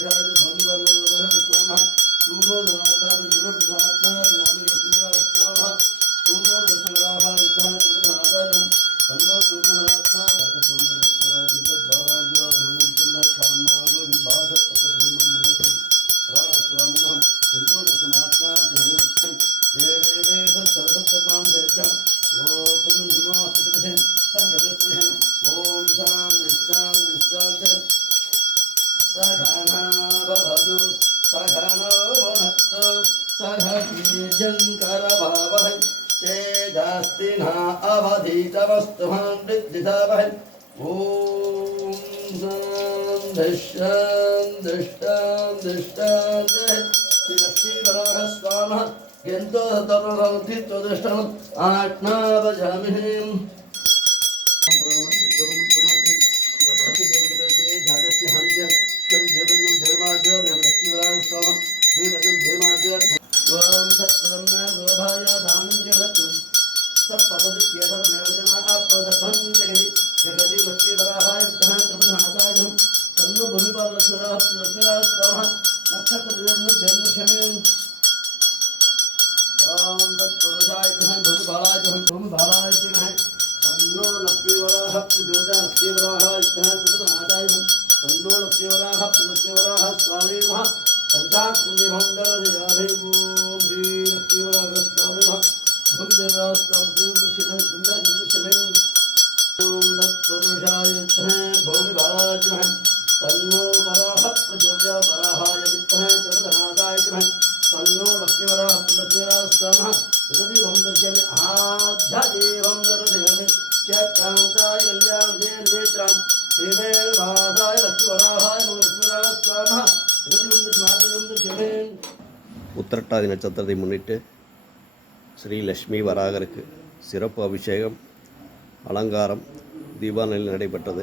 सूर्योदय भगवान सूर्योदय भ्यङ्करभावहै चेदस्ति न अवधीतवस्तुमान् वृद्धितावहै ॐ दृष्टां दृष्टां दृष्टान्तः श्रीलक्ष्मीवराहस्वामः यन्तो तरणधित्वदृष्टम् आत्मावजामिनीम् धर्माद्य धर्मस्तिवराहस्वामः देवनं धर्माद्य ओम सत्पदम न गोभाय धानं जगतु सत्पदत्येतमेव जनाः प्रदर्भन् जगति जगति वस्तिवराहाय सुधः त्रिपधानादायं तन्नो भूमिपालक्ष्मणः लक्ष्मणः स्वाहा नक्षत्रजन्मजन्मशमेन ओम तत्पुरुषाय धनं भूमिपालाय धनं भूमिपालाय धनं तन्नो लक्ष्मीवराः प्रदोदा लक्ष्मीवराः सुधः त्रिपधानादायं तन्नो लक्ष्मीवराः प्रदोदा स्वामी नमः सदा कृण्यभं दर्शयाभिभू வித்மஹன் உத்திரட்டாதி நட்சத்திரத்தை முன்னிட்டு ஸ்ரீ லக்ஷ்மி வராகருக்கு சிறப்பு அபிஷேகம் அலங்காரம் தீபாவளியில் நடைபெற்றது